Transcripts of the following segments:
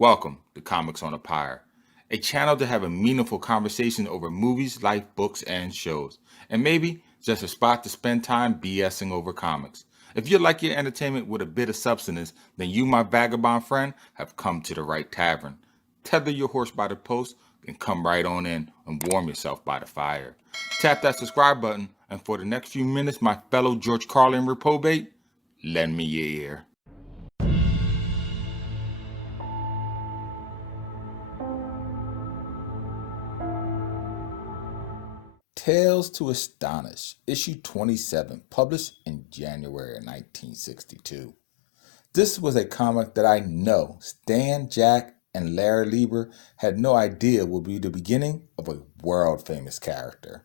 Welcome to Comics on a Pyre, a channel to have a meaningful conversation over movies, life, books, and shows, and maybe just a spot to spend time BSing over comics. If you like your entertainment with a bit of substance, then you, my vagabond friend, have come to the right tavern. Tether your horse by the post and come right on in and warm yourself by the fire. Tap that subscribe button, and for the next few minutes, my fellow George Carlin reprobate, lend me your ear. Tales to Astonish, issue 27, published in January 1962. This was a comic that I know Stan, Jack, and Larry Lieber had no idea would be the beginning of a world-famous character.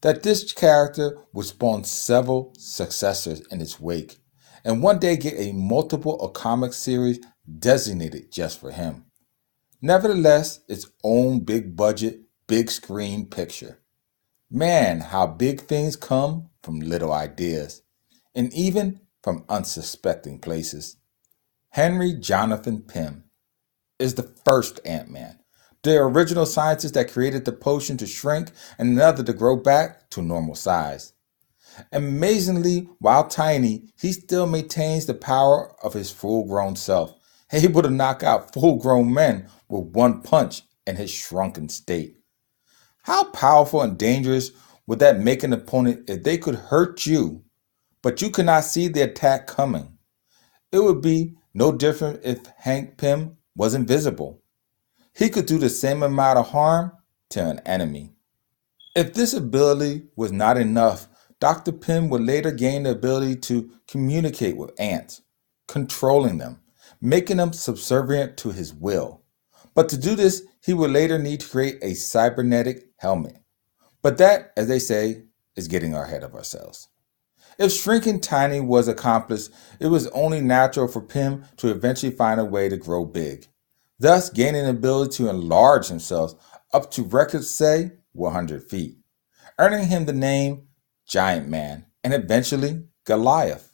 That this character would spawn several successors in its wake, and one day get a multiple comic series designated just for him. Nevertheless, its own big-budget, big-screen picture. Man, how big things come from little ideas, and even from unsuspecting places. Henry Jonathan Pym is the first Ant-Man, the original scientist that created the potion to shrink and another to grow back to normal size. Amazingly, while tiny, he still maintains the power of his full-grown self, able to knock out full-grown men with one punch in his shrunken state. How powerful and dangerous would that make an opponent if they could hurt you, but you could not see the attack coming? It would be no different if Hank Pym was invisible. He could do the same amount of harm to an enemy. If this ability was not enough, Dr. Pym would later gain the ability to communicate with ants, controlling them, making them subservient to his will. But to do this, he would later need to create a cybernetic helmet. But that, as they say, is getting ahead of ourselves. If shrinking tiny was accomplished, it was only natural for Pym to eventually find a way to grow big, thus gaining the ability to enlarge himself up to records say 100 feet, earning him the name Giant Man and eventually Goliath.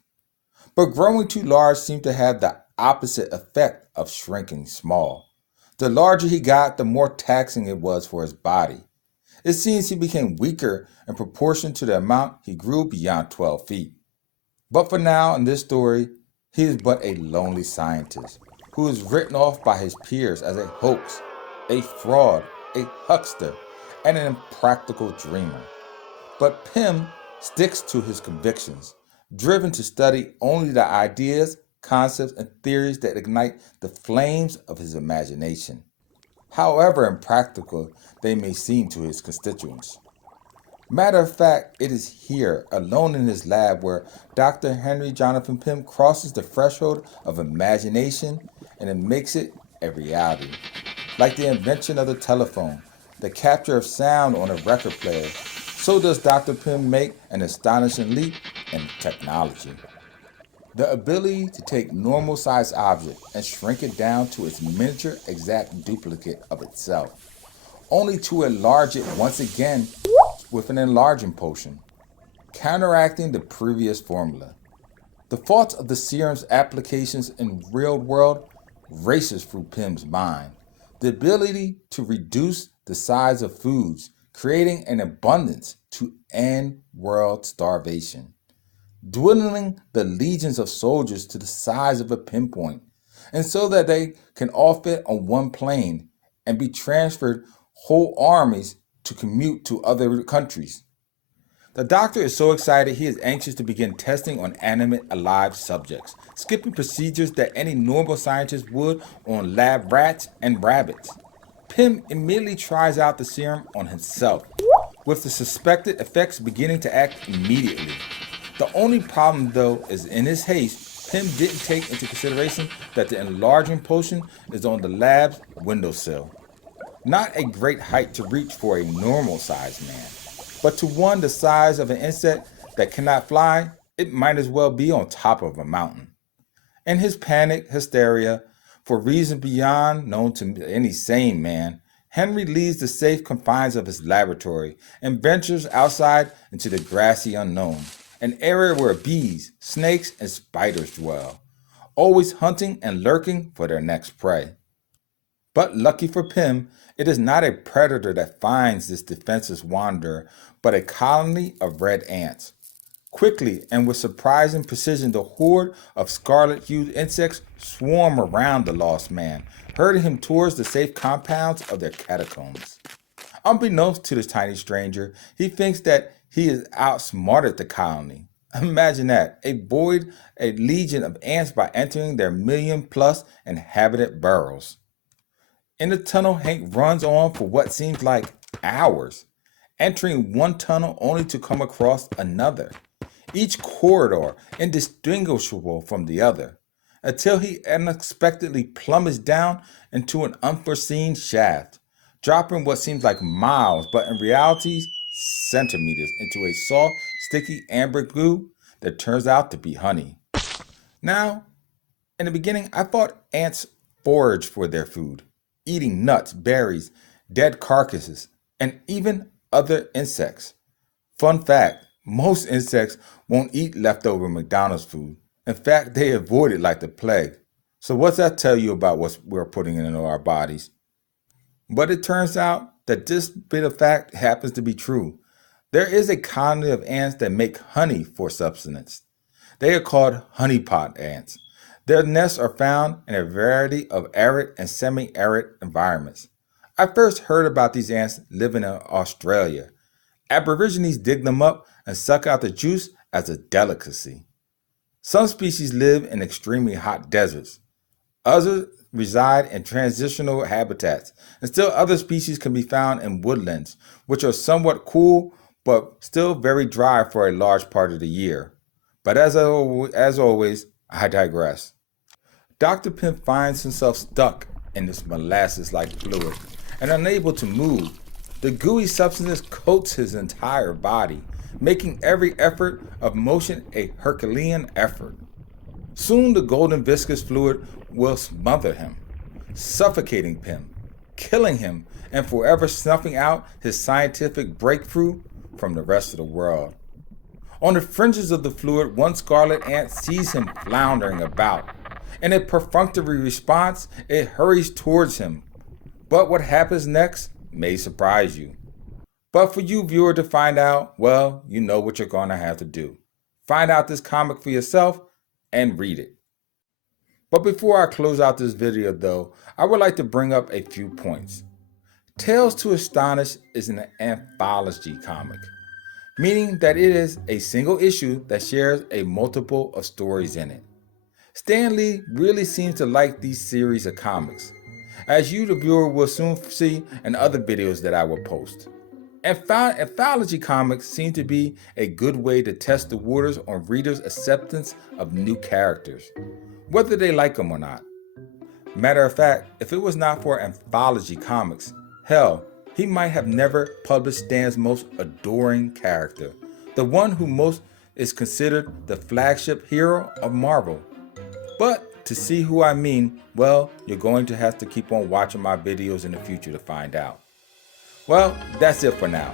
But growing too large seemed to have the opposite effect of shrinking small. The larger he got, the more taxing it was for his body. It seems he became weaker in proportion to the amount he grew beyond 12 feet. But for now, in this story, he is but a lonely scientist who is written off by his peers as a hoax, a fraud, a huckster, and an impractical dreamer. But Pym sticks to his convictions, driven to study only the ideas, concepts, and theories that ignite the flames of his imagination, however impractical they may seem to his constituents. Matter of fact, it is here, alone in his lab, where Dr. Henry Jonathan Pym crosses the threshold of imagination and it makes it a reality. Like the invention of the telephone, the capture of sound on a record player, so does Dr. Pym make an astonishing leap in technology. The ability to take normal-sized object and shrink it down to its miniature exact duplicate of itself, only to enlarge it once again with an enlarging potion, counteracting the previous formula. The thoughts of the serum's applications in real world races through Pym's mind. The ability to reduce the size of foods, creating an abundance to end world starvation, dwindling the legions of soldiers to the size of a pinpoint, and so that they can all fit on one plane and be transferred whole armies to commute to other countries. The doctor is so excited he is anxious to begin testing on animate alive subjects, skipping procedures that any normal scientist would on lab rats and rabbits. Pym immediately tries out the serum on himself, with the suspected effects beginning to act immediately. The only problem, though, is in his haste, Pym didn't take into consideration that the enlarging potion is on the lab's windowsill. Not a great height to reach for a normal-sized man, but to one the size of an insect that cannot fly, it might as well be on top of a mountain. In his panic, hysteria, for reasons beyond known to any sane man, Henry leaves the safe confines of his laboratory and ventures outside into the grassy unknown, an area where bees, snakes, and spiders dwell, always hunting and lurking for their next prey. But lucky for Pym, it is not a predator that finds this defenseless wanderer, but a colony of red ants. Quickly and with surprising precision, the horde of scarlet-hued insects swarm around the lost man, herding him towards the safe compounds of their catacombs. Unbeknownst to the tiny stranger, he thinks that he has outsmarted the colony. Imagine that, avoid a legion of ants by entering their million-plus inhabited burrows. In the tunnel, Hank runs on for what seems like hours, entering one tunnel only to come across another, each corridor indistinguishable from the other, until he unexpectedly plummets down into an unforeseen shaft, dropping what seems like miles, but in reality centimeters, into a soft, sticky amber goo that turns out to be honey. Now, in the beginning, I thought ants forage for their food, eating nuts, berries, dead carcasses, and even other insects. Fun fact, most insects won't eat leftover McDonald's food. In fact, they avoid it like the plague. So what's that tell you about what we're putting into our bodies? But it turns out that this bit of fact happens to be true. There is a colony of ants that make honey for subsistence. They are called honeypot ants. Their nests are found in a variety of arid and semi-arid environments. I first heard about these ants living in Australia. Aborigines dig them up and suck out the juice as a delicacy. Some species live in extremely hot deserts. Others reside in transitional habitats, and still other species can be found in woodlands, which are somewhat cool but still very dry for a large part of the year. But as always, I digress. Dr. Pym finds himself stuck in this molasses-like fluid and unable to move. The gooey substance coats his entire body, making every effort of motion a Herculean effort. Soon the golden viscous fluid will smother him, suffocating Pym, killing him, and forever snuffing out his scientific breakthrough from the rest of the world. On the fringes of the fluid, one scarlet ant sees him floundering about. In a perfunctory response, it hurries towards him. But what happens next may surprise you. But for you, viewer, to find out, well, you know what you're going to have to do. Find out this comic for yourself and read it. But before I close out this video, though, I would like to bring up a few points. Tales to Astonish is an anthology comic, meaning that it is a single issue that shares a multiple of stories in it. Stan Lee really seems to like these series of comics, as you, the viewer, will soon see in other videos that I will post. Anthology comics seem to be a good way to test the waters on readers' acceptance of new characters, whether they like them or not. Matter of fact, if it was not for anthology comics, hell, he might have never published Stan's most adoring character, the one who most is considered the flagship hero of Marvel. But to see who I mean, well, you're going to have to keep on watching my videos in the future to find out. Well, that's it for now.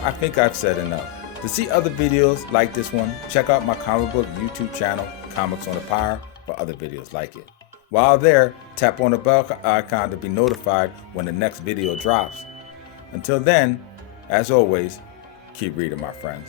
I think I've said enough. To see other videos like this one, check out my comic book YouTube channel, Comics on the Pyre, for other videos like it. While there, tap on the bell icon to be notified when the next video drops. Until then, as always, keep reading, my friends.